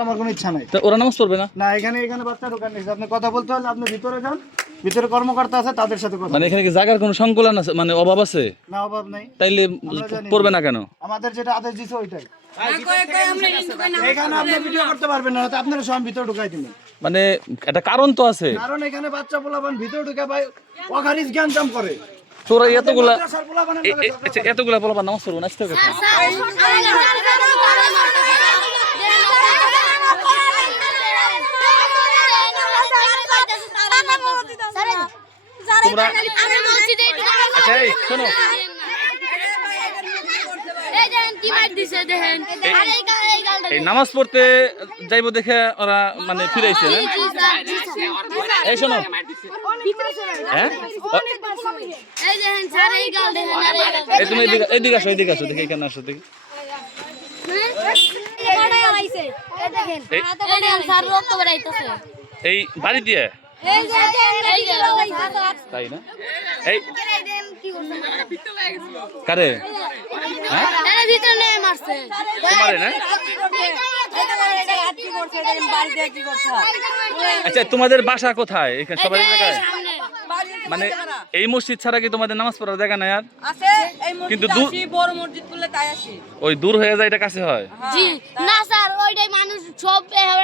আমার কোনো ইচ্ছা নাই তো ওরা নামাজ পড়বে না না এখানে এখানে বাচ্চা দোকান নেই আপনি কথা বলতে হলে আপনি ভিতরে যান ভিতরে কর্মকর্তা আছে তাদের সাথে কথা মানে এখানে কি জায়গার কোনো সংকুলন আছে মানে অভাব আছে না অভাব নাই তাইলে। পড়বে না কেন আমাদের যেটা আদেশ দিছে ওইটাই এখানে আপনি ভিডিও করতে পারবেন না তো সব ভিতরে ঢুকাই দিবেন মানে একটা কারণ তো আছে কারণ এখানে বাচ্চা পোলাপান ভিতরে ঢুকে ভাই জ্ঞান জাম করে তোরা এতগুলা আচ্ছা, এতগুলা বলবা নামাজ পড়ব না আজকে কথা তোমরা আচ্ছা এই শোনো। এই নামাজ পড়তে যাইবো দেখে ওরা মানে ফিরাইছে না এই শোনো। হ্যাঁ? ও- এই তুমি এদিকে এদিকে আসো এদিকে আসো দেখি এখানে আসো দেখি। এই বাড়ি দিয়ে? তাই না? এই কারে? হ্যাঁ? না? আচ্ছা তোমাদের বাসা কোথায়? এখানে সবাই জায়গায়? মানে এই মসজিদ ছাড়া কি তোমাদের নামাজ পড়ার জায়গা নাই আর? আছে এই কিন্তু মসজিদ দূর- বড় মসজিদ করলে তাই আসি। ওই দূর হয়ে যায় এটা কাছে হয়? জি না স্যার ওইটাই মানুষ সব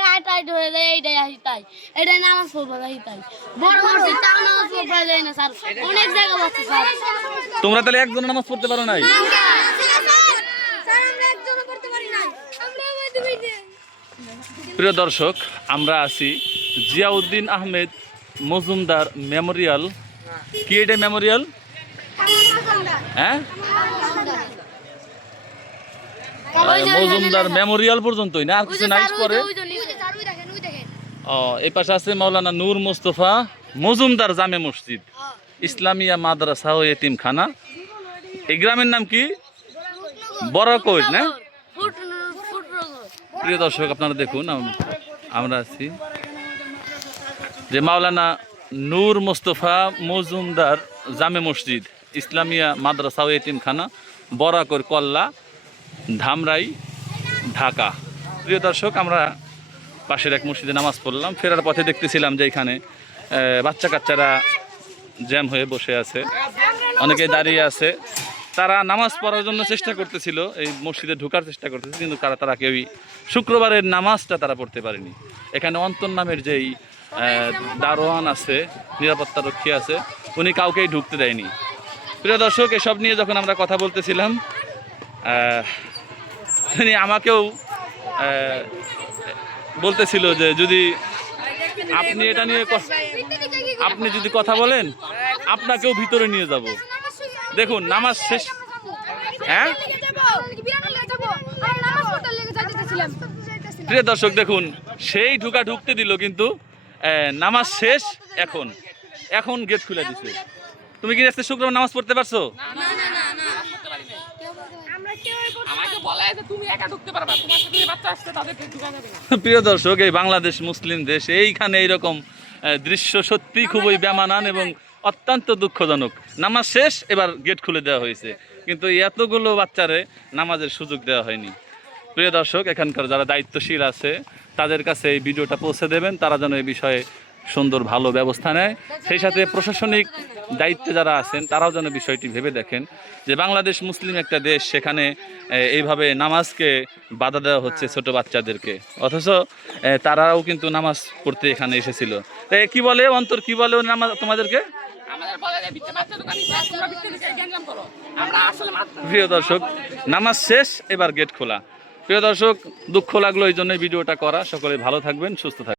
হাইট হাইট হয়ে যায় এইটাই আসি তাই। এটাই নামাজ পড়ব তাই তাই। বড় মসজিদ তাও নামাজ পড়ব যায় না স্যার। অনেক জায়গা আছে স্যার। তোমরা তাহলে একজন নামাজ পড়তে পারো নাই? প্রিয় দর্শক আমরা আছি জিয়াউদ্দিন আহমেদ মজুমদার মেমোরিয়াল। কি এটা মেমোরিয়াল? হ্যাঁ? মজুমদার মেমোরিয়াল পর্যন্তই না? আর কিছু নাই পরে? ও এই পাশে আছে মৌলানা নূর মোস্তফা মজুমদার জামে মসজিদ। ইসলামিয়া মাদ্রাসা ও এতিমখানা। এই গ্রামের নাম কি? বড়কোট না? প্রিয় দর্শক আপনারা দেখুন আমরা আছি যে মাওলানা নূর মোস্তফা মজুমদার জামে মসজিদ, ইসলামিয়া মাদ্রাসা ও এতিমখানা, বরাকর কল্লা, ধামরাই, ঢাকা। প্রিয় দর্শক, আমরা পাশের এক মসজিদে নামাজ পড়লাম, ফেরার পথে দেখতেছিলাম যে এখানে বাচ্চা কাচ্চারা জ্যাম হয়ে বসে আছে, অনেকে দাঁড়িয়ে আছে। তারা নামাজ পড়ার জন্য চেষ্টা করতেছিল, এই মসজিদে ঢোকার চেষ্টা করতেছিল, কিন্তু তারা তারা কেউই শুক্রবারের নামাজটা তারা পড়তে পারেনি। এখানে অন্তর নামের যেই দারোয়ান আছে, নিরাপত্তা রক্ষী আছে, উনি কাউকেই ঢুকতে দেয়নি। প্রিয় দর্শক, এসব নিয়ে যখন আমরা কথা বলতেছিলাম তিনি আমাকেও বলতেছিল যে যদি আপনি এটা নিয়ে আপনি যদি কথা বলেন, আপনাকেও ভিতরে নিয়ে যাব। দেখুন, নামাজ শেষ হ্যাঁ? প্রিয় দর্শক, দেখুন, সেই ঢুকা ঢুকতে দিল কিন্তু নামাজ শেষ এখন। এখন গেট খুলে দিছে। তুমি কি আজকে শুক্রবার নামাজ পড়তে পারছ? প্রিয় দর্শক এই বাংলাদেশ মুসলিম দেশ এইখানে এইরকম দৃশ্য সত্যি খুবই বেমানান এবং অত্যন্ত দুঃখজনক। নামাজ শেষ এবার গেট খুলে দেওয়া হয়েছে। কিন্তু এতগুলো বাচ্চারে নামাজের সুযোগ দেওয়া হয়নি। প্রিয় দর্শক এখানকার যারা দায়িত্বশীল আছে তাদের কাছে এই ভিডিওটা পৌঁছে দেবেন। তারা যেন এই বিষয়ে সুন্দর ভালো ব্যবস্থা নেয়। সেই সাথে প্রশাসনিক দায়িত্বে যারা আছেন তারাও যেন বিষয়টি ভেবে দেখেন যে বাংলাদেশ মুসলিম একটা দেশ সেখানে এইভাবে নামাজকে বাধা দেওয়া হচ্ছে ছোট বাচ্চাদেরকে। অথচ তারাও কিন্তু নামাজ পড়তে এখানে এসেছিল। তো এ, কি বলে? অন্তর কি বলে নামাজ তোমাদেরকে? প্রিয় দর্শক নামাজ শেষ এবার গেট খোলা। প্রিয় দর্শক দুঃখ লাগল এই জন্য ভিডিওটা করা। সকলে ভালো থাকবেন সুস্থ থাকবেন।